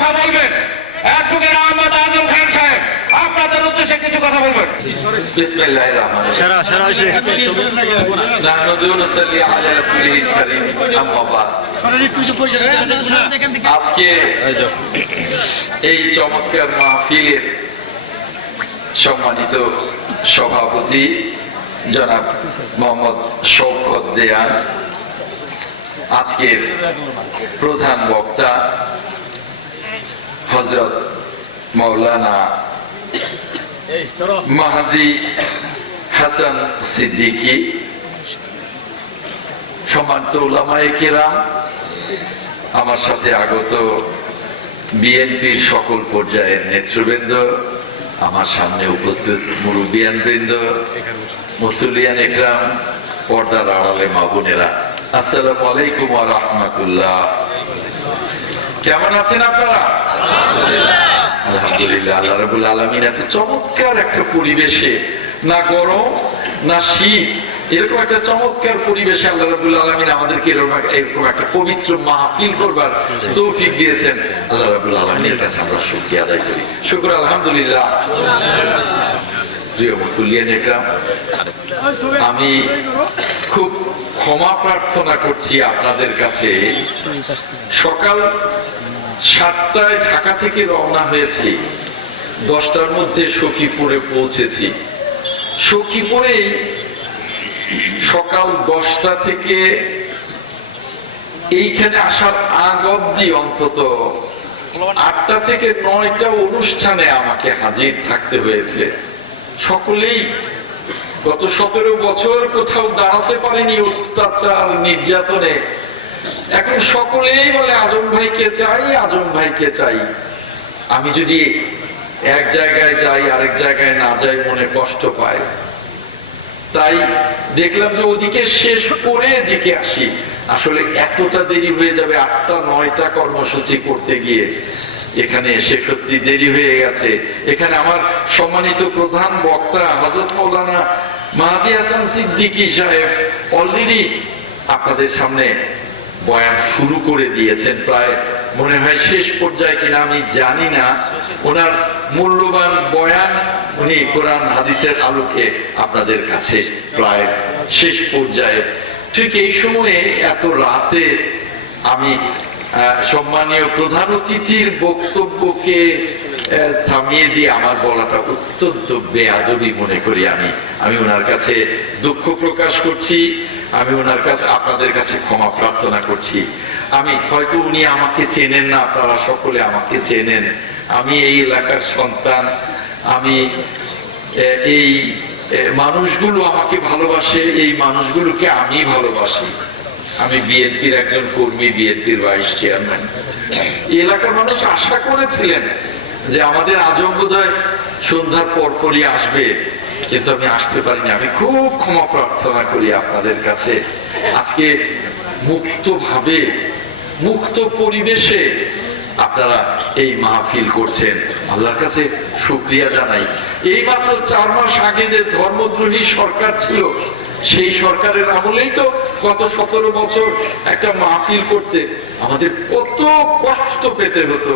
কথা বলবেন। অ্যাডভোকেট আহমদ আজম খান সাহেব আপনাদের উদ্দেশ্যে কিছু কথা বলবেন। বিসমিল্লাহির রহমানির সেরা সেরা হয়েছে রহিম নাহমাদু ওয়া নুসাল্লি আলা রাসূলিল কারীম আম্মা বাদ আজকে এই চমৎকার মাহফিলের সম্মানিত সভাপতি জনাব মোহাম্মদ শৌকত দেয়ান আজকের প্রধান বক্তা হজরত মৌলানা মাহাদি হাসান সিদ্দিকী সম্মানিত ওলামায়ে কেরাম আমার সাথে আগত বিএনপির সকল পর্যায়ের নেতৃবৃন্দ আমার সামনে উপস্থিত মুরুবিয়ান বৃন্দ মুসুলিয়ান একরাম পর্দার আড়ালে মা বোনেরা। আসসালামু আলাইকুম ওয়া রাহমাতুল্লাহ। কেমন আছেন আপনারা? আলহামদুলিল্লাহ, আল্লাহ রাবুল আলমিন এত চমৎকার একটা পরিবেশে, না গরম, না শীত, এরকম একটা চমৎকার পরিবেশে আল্লাহ রাবুল আলমিন আমাদেরকে এরকম এরকম একটা পবিত্র মাহফিল করবার তৌফিক দিয়েছেন। আল্লাহ রাবুল আলমিনের কাছে আমরা শুকরিয়া আদায় করি। শুক্র, আলহামদুলিল্লাহ। প্রিয় একরাম আমি খুব ক্ষমা প্রার্থনা করছি আপনাদের কাছে। সকাল সাতটায় ঢাকা থেকে রওনা হয়েছি। দশটার মধ্যে সখীপুরে পৌঁছেছি। সখীপুরে সকাল দশটা থেকে এইখানে আসার আগ অব্দি অন্তত আটটা থেকে নয়টা অনুষ্ঠানে আমাকে হাজির থাকতে হয়েছে। সকলেই গত সতেরো বছর কোথাও দাঁড়াতে পারেনি অত্যাচার, নির্যাতনে। এখন সকলেই বলে, আজম ভাইকে চাই? আজম ভাইকে চাই? আমি যদি এক জায়গায় যাই, আরেক জায়গায় না যাই, মনে কষ্ট পায়। তাই দেখলাম যে ওদিকে শেষ করে এদিকে আসি। আসলে এতটা দেরি হয়ে যাবে, আটটা, নয়টা কর্মসূচি করতে গিয়ে। এখানে এসে সত্যি দেরি হয়ে গেছে। এখানে আমার সম্মানিত প্রধান বক্তা হজরত মৌলানা মাহাদি হাসান সিদ্দিকী সাহেব অলরেডি আপনাদের সামনে বয়ান শুরু করে দিয়েছেন। প্রায় মনে হয় শেষ পর্যায়ে কিনা, আমি জানি না। ওনার মূল্যবান বয়ান উনি কোরআন, হাদিসের আলোকে আপনাদের কাছে প্রায় শেষ পর্যায়ে। ঠিক এই সময়ে এত রাতে আমি সম্মানীয় প্রধান অতিথির বক্তব্যকে থামিয়ে দিয়ে আমার বলাটা অত্যন্ত বেয়াদবি মনে করি আমি। আমি ওনার কাছে দুঃখ প্রকাশ করছি। আমি ওনার কাছে, আপনাদের কাছে ক্ষমা প্রার্থনা করছি। আমি, হয়তো উনি আমাকে চেনেন না, আপনারা সকলে আমাকে চেনেন। আমি এই এলাকার সন্তান, আমি এই মানুষগুলো আমাকে ভালোবাসে, এই মানুষগুলোকে আমি ভালোবাসি। আমি বিএনপির একজন কর্মী, বিএনপির ভাইস চেয়ারম্যান। এলাকার মানুষ আশা করেছিলেন যে আমাদের আজম বোধহয় সন্ধ্যার পরপরই আসবে। কিন্তু আমি আসতে পারিনি। আমি খুব ক্ষমা প্রার্থনা করি আপনাদের কাছে। আজকে মুক্তভাবে, মুক্ত পরিবেশে আপনারা এই মাহফিল করছেন। আল্লাহর কাছে শুক্রিয়া জানাই। এই মাত্র চার মাস আগে যে ধর্মদ্রোহী সরকার ছিল, সেই সরকারের আমলেই তো গত সতেরো বছর একটা মাহফিল করতে আমাদের কত কষ্ট পেতে হতো।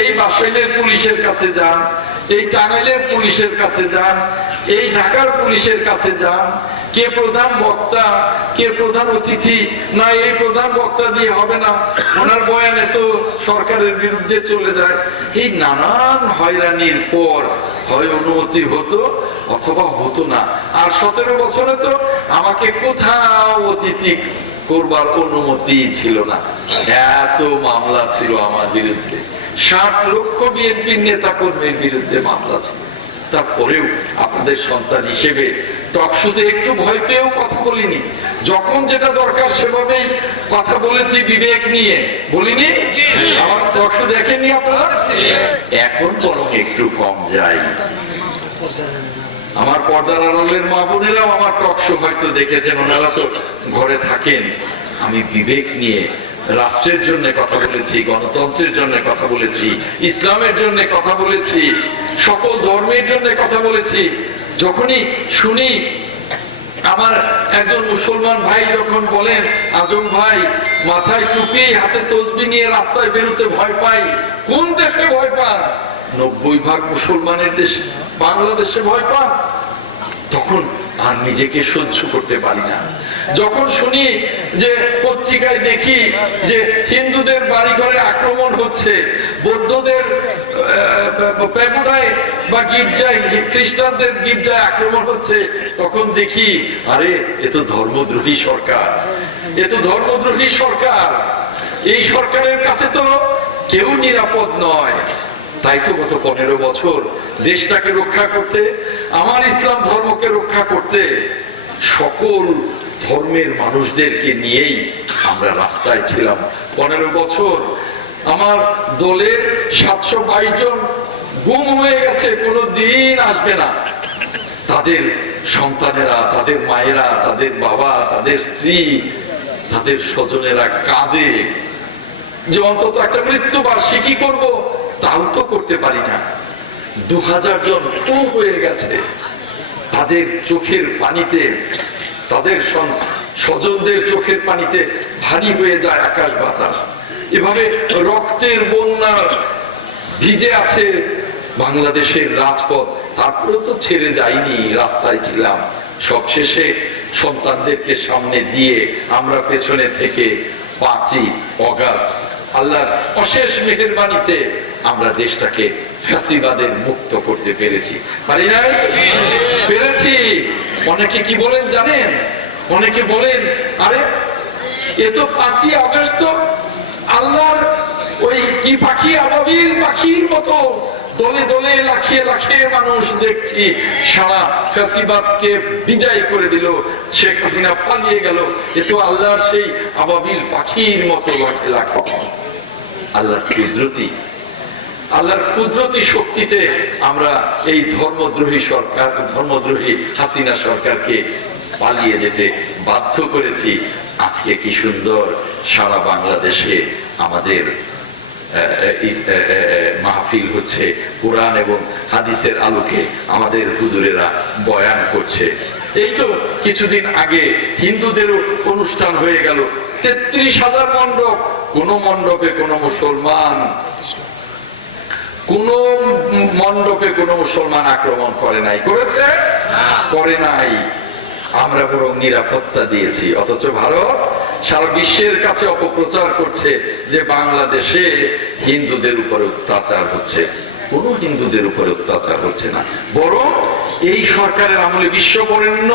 এই বাসাইলের পুলিশের কাছে যান, এই টাঙ্গাইলের পুলিশের কাছে যান, এই ঢাকার পুলিশের কাছে যান। কে প্রধান বক্তা, কে প্রধান অতিথি, না এই প্রধান বক্তা দিয়ে হবে না। ওনার বয়ানে তো সরকারের বিরুদ্ধে চলে যায়। এই নানান হয়রানির পর হয় অনুমতি হতো অথবা হতো না। আর সতেরো বছরে তো আমাকে কোথাও অতিথি করবার অনুমতি ছিল না। এত মামলা ছিল আমার বিরুদ্ধে। ষাট লক্ষ বিএনপির নেতা কর্মীর বিরুদ্ধে মামলা ছিল। তারপরেও আপনাদের সন্তান হিসেবে টকশুতে একটু ভয় পেয়েও কথা বলিনি। যখন যেটা দরকার সেভাবেই কথা বলেছি বিবেক নিয়ে। বলিনি? আমার টকশু দেখেননি আপনারা? এখন বরং একটু কম যায় আমার পর্দার আড়ালের মা বোনেরাও আমার টকশো হয়তো দেখেছেন, ওনারা তো ঘরে থাকেন। আমি বিবেক নিয়ে রাষ্ট্রের জন্য কথা বলেছি, গণতন্ত্রের জন্য কথা বলেছি, ইসলামের জন্য কথা বলেছি, সকল ধর্মের জন্য কথা বলেছি। যখনই শুনি, আমার একজন মুসলমান ভাই যখন বলেন, আজম ভাই, মাথায় টুপি, হাতে তসবি নিয়ে রাস্তায় বেরোতে ভয় পাই, কোন দেশে ভয় পান নব্বই ভাগ মুসলমানের দেশ। বাংলাদেশে ভয় পান, তখন আর নিজেকে সহ্য করতে পারি না। যখন শুনি যে পত্রিকায় দেখি যে হিন্দুদের বাড়ি ঘরে আক্রমণ হচ্ছে, বৌদ্ধদের প্যাগোডায় বা গির্জায়, খ্রিস্টানদের গির্জায় আক্রমণ হচ্ছে, তখন দেখি, আরে, এ তো ধর্মদ্রোহী সরকার। এ তো ধর্মদ্রোহী সরকার। এই সরকারের কাছে তো কেউ নিরাপদ নয়। তাই তো গত পনেরো বছর দেশটাকে রক্ষা করতে, আমার ইসলাম ধর্মকে রক্ষা করতে সকল ধর্মের মানুষদেরকে নিয়েই আমরা রাস্তায় ছিলাম পনেরো বছর। আমার দলের সাতশো বাইশ জন গুম হয়ে গেছে, কোনো দিন আসবে না। তাদের সন্তানেরা, তাদের মায়েরা, তাদের বাবা, তাদের স্ত্রী, তাদের স্বজনেরা কাঁদে যে অন্তত একটা মৃত্যু বার্ষিকী করব। তাও তো করতে পারি না। দু হাজার জন খুন হয়ে গেছে। তাদের চোখের পানিতে, তাদের স্বজনদের চোখের পানিতে ভারী হয়ে যায় আকাশ বাতাস। এভাবে রক্তের বন্যা ভিজে আছে বাংলাদেশের রাজপথ। তারপরে তো ছেড়ে যাইনি, রাস্তায় ছিলাম। সবশেষে সন্তানদেরকে সামনে দিয়ে আমরা পেছনে থেকে পাঁচই অগাস্ট। আল্লাহর অশেষ মেহেরবানিতে আমরা দেশটাকে ফ্যাসিবাদের মুক্ত করতে পেরেছি। পারি না পেরেছি। অনেকে কি বলেন জানেন? অনেকে বলেন, আরে, এ তো পাঁচই আগস্ট, আল্লাহর ওই কি পাখি? আবাবিল পাখির মতো দলে দলে লাখিয়ে লাখিয়ে মানুষ দেখছি। সারা ফ্যাসিবাদকে বিদায় করে দিল। শেখ হাসিনা পালিয়ে গেল। এ তো আল্লাহর সেই আবাবিল পাখির মতো লাখে লাখে। আল্লাহর কুদরতি আল্লাহর কুদরতি শক্তিতে আমরা এই ধর্মদ্রোহী সরকার, ধর্মদ্রোহী হাসিনা সরকারকে পালিয়ে যেতে বাধ্য করেছি। আজকে কি সুন্দর সারা বাংলাদেশে আমাদের মাহফিল হচ্ছে, কোরআন এবং হাদিসের আলোকে আমাদের হুজুরেরা বয়ান করছে। এই তো কিছুদিন আগে হিন্দুদেরও অনুষ্ঠান হয়ে গেল, তেত্রিশ হাজার মণ্ডপ। কোন মণ্ডপে কোন মুসলমান কোন মণ্ডপে কোন মুসলমান আক্রমণ করে নাই। করেছে? করে নাই। আমরা বরং নিরাপত্তা দিয়েছি। অথচ ভারত সারা বিশ্বের কাছে অপপ্রচার করছে যে বাংলাদেশে হিন্দুদের উপরে অত্যাচার হচ্ছে। কোন হিন্দুদের উপরে অত্যাচার হচ্ছে না। বরং এই সরকারের আমলে বিশ্ব বরেণ্য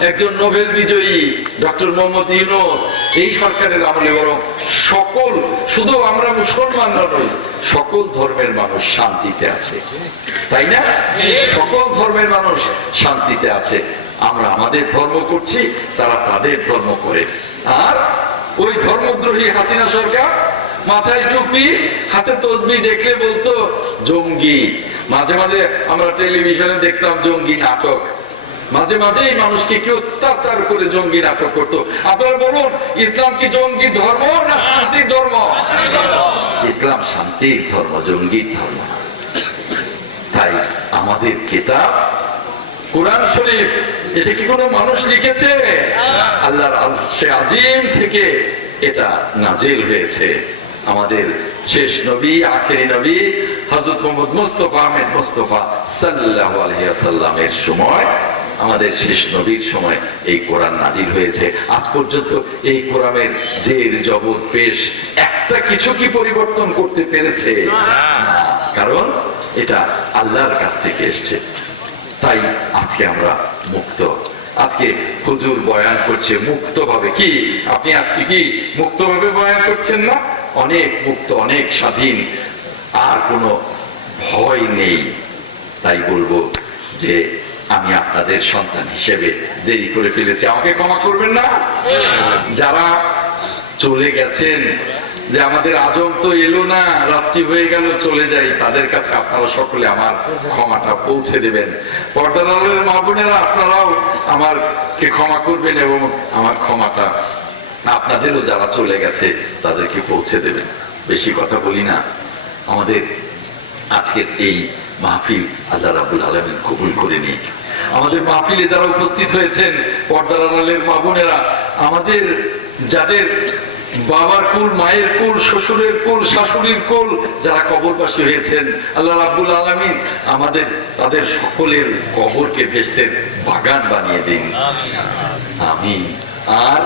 একজন নোবেল বিজয়ী ডক্টর মোহাম্মদ ইউনুস এই সরকারের আমলে বরং সকল শুধু আমরা মুসলমানরা নই সকল ধর্মের মানুষ শান্তিতে আছে। তাই না? সকল ধর্মের মানুষ শান্তিতে আছে। আমরা আমাদের ধর্ম করছি, তারা তাদের ধর্ম করে। আর ওই ধর্মদ্রোহী হাসিনা সরকার মাথায় টুপি, হাতে তসবি দেখলে বলতো, জঙ্গি। মাঝে মাঝে আমরা টেলিভিশনে দেখতাম, জঙ্গি নাটক। মাঝে মাঝেই মানুষকে কি অত্যাচার করে জঙ্গি নাটক করতো? আপনারা বলুন, ইসলাম কি জঙ্গি ধর্ম না শান্তির ধর্ম? ইসলাম শান্তির ধর্ম, জঙ্গির ধর্ম তাই আমাদের কিতাব, কোরআন শরীফ, এটা কি কোনো মানুষ লিখেছে? আল্লাহর সে আজিম থেকে এটা নাজিল হয়েছে। আমাদের শেষ নবী, আখেরি নবী, হযরত মোহাম্মদ মুস্তাফা আহমেদ মুস্তফা সাল্লাল্লাহু আলাইহি ওয়াসাল্লামের সময় আমাদের শেষ নবীর সময় এই কোরআন নাজির হয়েছে। আজ পর্যন্ত এই কোরআনের জের জবর পেশ একটা কিছু কি পরিবর্তন করতে পেরেছে? কারণ এটা আল্লাহর কাছ থেকে এসছে। তাই আজকে আমরা মুক্ত। আজকে হুজুর বয়ান করছে মুক্ত ভাবে কি? আপনি আজকে কি মুক্ত ভাবে বয়ান করছেন না? অনেক মুক্ত অনেক স্বাধীন। আর কোনো ভয় নেই। তাই বলব যে আমি আপনাদের সন্তান হিসেবে দেরি করে ফেলেছি। আমাকে ক্ষমা করবেন না? যারা চলে গেছেন, যে আমাদের আজম তো এলো না, রাত্রি হয়ে গেল, চলে যাই। তাদের কাছে আপনারা সকলে আমার ক্ষমাটা পৌঁছে দেবেন। পর্দার আলোর মা বোনেরা, আপনারাও আমারকে ক্ষমা করবেন এবং আমার ক্ষমাটা আপনাদেরও যারা চলে গেছে, তাদেরকে পৌঁছে দেবেন। বেশি কথা বলি না। আমাদের আজকের এই মাহফিল আল্লাহ রাবুল আলমিন কবুল করে নিক। আমাদের মাহফিলে যারা উপস্থিত হয়েছেন, পর্দার আড়ালের মা বোনেরা, আমাদের যাদের বাবার কুল, মায়ের কুল, শ্বশুরের কুল, শাশুড়ির কুল, যারা কবরবাসী হয়েছেন, আল্লাহ রাব্বুল আলামিন আমাদের, তাদের সকলের কবরকে ভেস্তের বাগান বানিয়ে দিন। আমি আর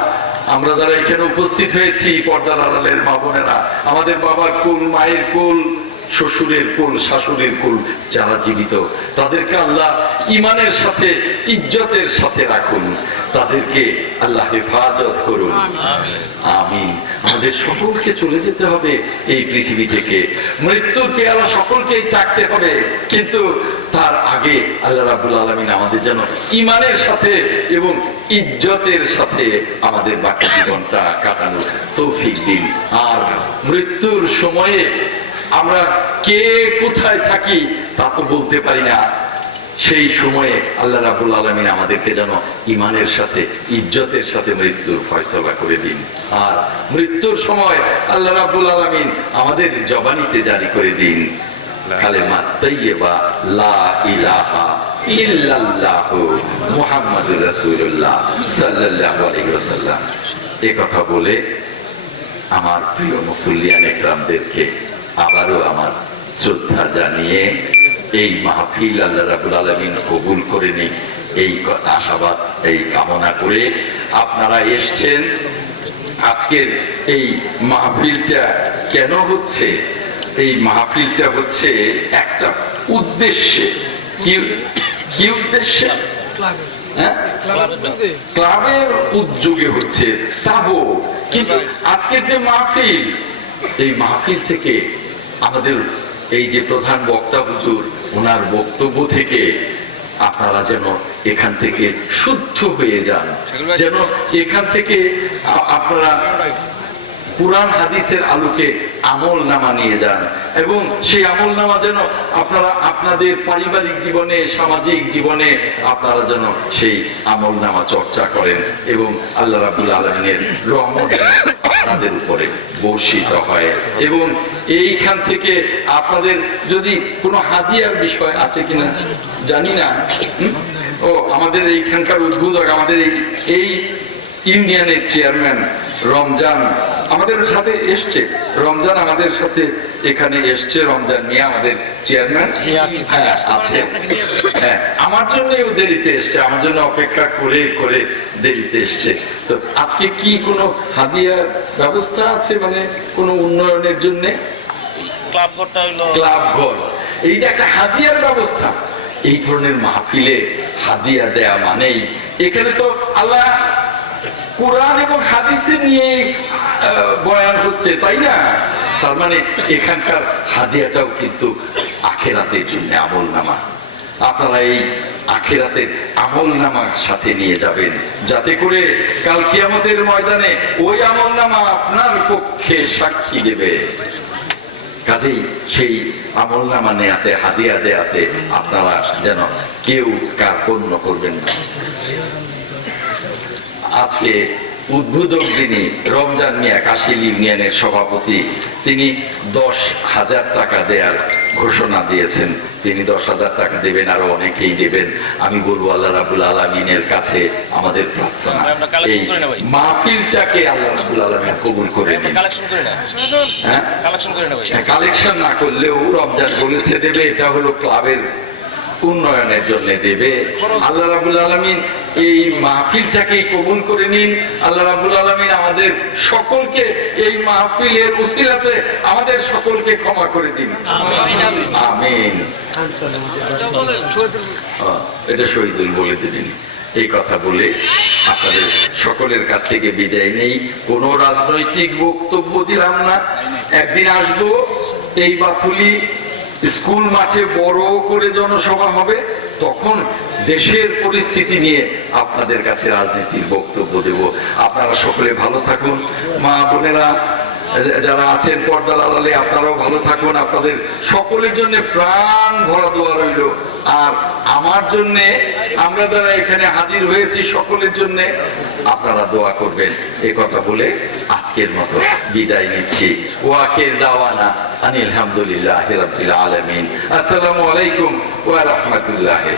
আমরা যারা এখানে উপস্থিত হয়েছি, পর্দার আড়ালের মা বোনেরা, আমাদের বাবার কুল, মায়ের কুল শ্বশুরের কুল, শাশুড়ির কুল যারা জীবিত, তাদেরকে আল্লাহ ইমানের সাথে, ইজ্জতের সাথে রাখুন। তাদেরকে আল্লাহ হেফাজত করুন। আমি আমাদের সকলকে চলে যেতে হবে এই পৃথিবী থেকে। মৃত্যুর পেয়ালা সকলকেই চাকতে হবে। কিন্তু তার আগে আল্লাহ রাবুল আলমিন আমাদের যেন ইমানের সাথে এবং ইজ্জতের সাথে আমাদের বাকি জীবনটা কাটানোর তৌফিক দিন। আর মৃত্যুর সময়ে আমরা কে কোথায় থাকি তা তো বলতে পারি না। সেই সময়ে আল্লাহ রাবুল আলমিন আমাদেরকে যেন ইমানের সাথে, ইজ্জতের সাথে মৃত্যুর ফয়সলা করে দিন। আর মৃত্যুর সময় আল্লাহ রাবুল আলমিন আমাদের জবানিতে জারি করে দিন। কালেমা লা কথা বলে আমার প্রিয় মুসল্লিয়ান একরামদেরকে আবারও আমার শ্রদ্ধা জানিয়ে এই মাহফিল আল্লাহ রাবুল আলমিন কবুল করে নিন এই আশাবাদ, এই কামনা করে আপনারা এসছেন। আজকের এই মাহফিলটা কেন হচ্ছে? এই মাহফিলটা হচ্ছে একটা উদ্দেশ্যে। কি কি উদ্দেশ্যে? হ্যাঁ? ক্লাবের উদ্যোগে হচ্ছে তাবো। কিন্তু আজকের যে মাহফিল, এই মাহফিল থেকে আমাদের এই যে প্রধান বক্তা হুজুর ওনার বক্তব্য থেকে আপনারা যেন এখান থেকে শুদ্ধ হয়ে যান। যেন এখান থেকে আপনারা কোরআন হাদিসের আলোকে আমল নামা নিয়ে যান এবং সেই আমল নামা যেন আপনারা আপনাদের পারিবারিক জীবনে সামাজিক জীবনে আপনারা যেন সেই আমল নামা চর্চা করেন এবং আল্লাহ রাবুল আলমিনের রহমত আপনাদের উপরে বর্ষিত হয়। এবং এইখান থেকে আপনাদের যদি কোনো হাদিয়ার বিষয় আছে কিনা জানি না। ও আমাদের এইখানকার উদ্বোধক আমাদের এই এই ইউনিয়নের চেয়ারম্যান রমজান আমাদের সাথে এসছে। রমজান আমাদের সাথে এখানে এসছে। রমজান নিয়ে আমাদের চেয়ারম্যান। হ্যাঁ, আছে। হ্যাঁ আমার জন্য দেরিতে এসছে। আমার জন্য অপেক্ষা করে করে দেরিতে এসছে। তো আজকে কি কোনো হাদিয়ার ব্যবস্থা আছে মানে কোনো উন্নয়নের জন্য? ক্লাব ঘর। এই যে একটা হাদিয়ার ব্যবস্থা। এই ধরনের মাহফিলে হাদিয়া দেয়া মানেই এখানে তো আল্লাহ কোরআন এবং হাদিসে নিয়ে বয়ান হচ্ছে তাই না? তার মানে এখানকার হাদিয়াটাও কিন্তু আখেরাতের জন্য আমল নামা আপনারা এই আখেরাতের আমল নামার সাথে নিয়ে যাবেন। যাতে করে কাল কিয়ামতের ময়দানে ওই আমল নামা আপনার পক্ষে সাক্ষী দেবে। কাজেই সেই আমল নামা নেয়াতে, হাদিয়া দেয়াতে আপনারা যেন কেউ কার পণ্য করবেন না। আজকে উদ্বোধক যিনি রমজান মিয়া কাশিল ইউনিয়নের সভাপতি তিনি দশ হাজার টাকা দেওয়ার ঘোষণা দিয়েছেন। তিনি দশ হাজার টাকা দেবেন আরও অনেকেই দেবেন। আমি বলব আল্লাহ রাবুল আলমিনের কাছে আমাদের প্রার্থনা এই মাহফিলটাকে আল্লাহ রাবুল আলমিন কবুল করে নিন। কালেকশন হ্যাঁ? না করলেও রমজান বলেছে দেবে এটা হলো ক্লাবের উন্নয়নের জন্য দেবে। আল্লাহ রাবুল আলমিন এই মাহফিলটাকে কবুল করে নিন। আল্লাহ রাবুল আলমিন আমাদের সকলকে এই মাহফিলের উসিলাতে আমাদের সকলকে ক্ষমা করে দিন। আমিন। এটা শহীদুল বলে দিলেন এই কথা বলে আপনাদের সকলের কাছ থেকে বিদায় নেই। কোন রাজনৈতিক বক্তব্য দিলাম না। একদিন আসব এই বাথুলি স্কুল মাঠে বড় করে জনসভা হবে, তখন দেশের পরিস্থিতি নিয়ে আপনাদের কাছে রাজনীতির বক্তব্য দেব। আপনারা সকলে ভালো থাকুন। মা বোনেরা যারা আছেন পর্দার আড়ালে আপনারাও ভালো থাকুন। আপনাদের সকলের জন্য প্রাণ ভরা দোয়া রইল। আর আমার জন্য, আমরা যারা এখানে হাজির হয়েছি সকলের জন্য, আপনারা দোয়া করবেন। এই কথা বলে আজকের মতো বিদায় নিচ্ছি। ওয়াকের দাওয়ানা আনিল হামদুলিল্লাহ আলামিন। আসসালামু আলাইকুম ওয়া রাহমাতুল্লাহি